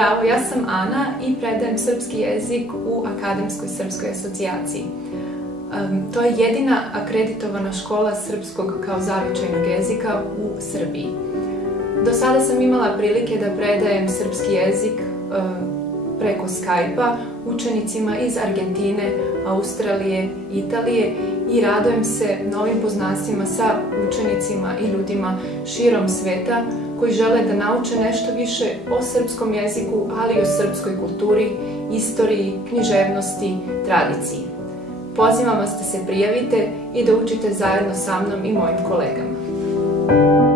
Zdravo, ja sam Ana i predajem srpski jezik u Akademskoj srpskoj asocijaciji. To je jedina akreditovana škola srpskog kao zavičajnog jezika u Srbiji. Do sada sam imala prilike da predajem srpski jezik preko Skype-a učenicima iz Argentine, Australije, Italije i radujem se novim poznanstvima sa učenicima i ljudima širom sveta koji žele da nauče nešto više o srpskom jeziku, ali i o srpskoj kulturi, istoriji, književnosti, tradiciji. Pozivam vas da se prijavite i da učite zajedno sa mnom i mojim kolegama.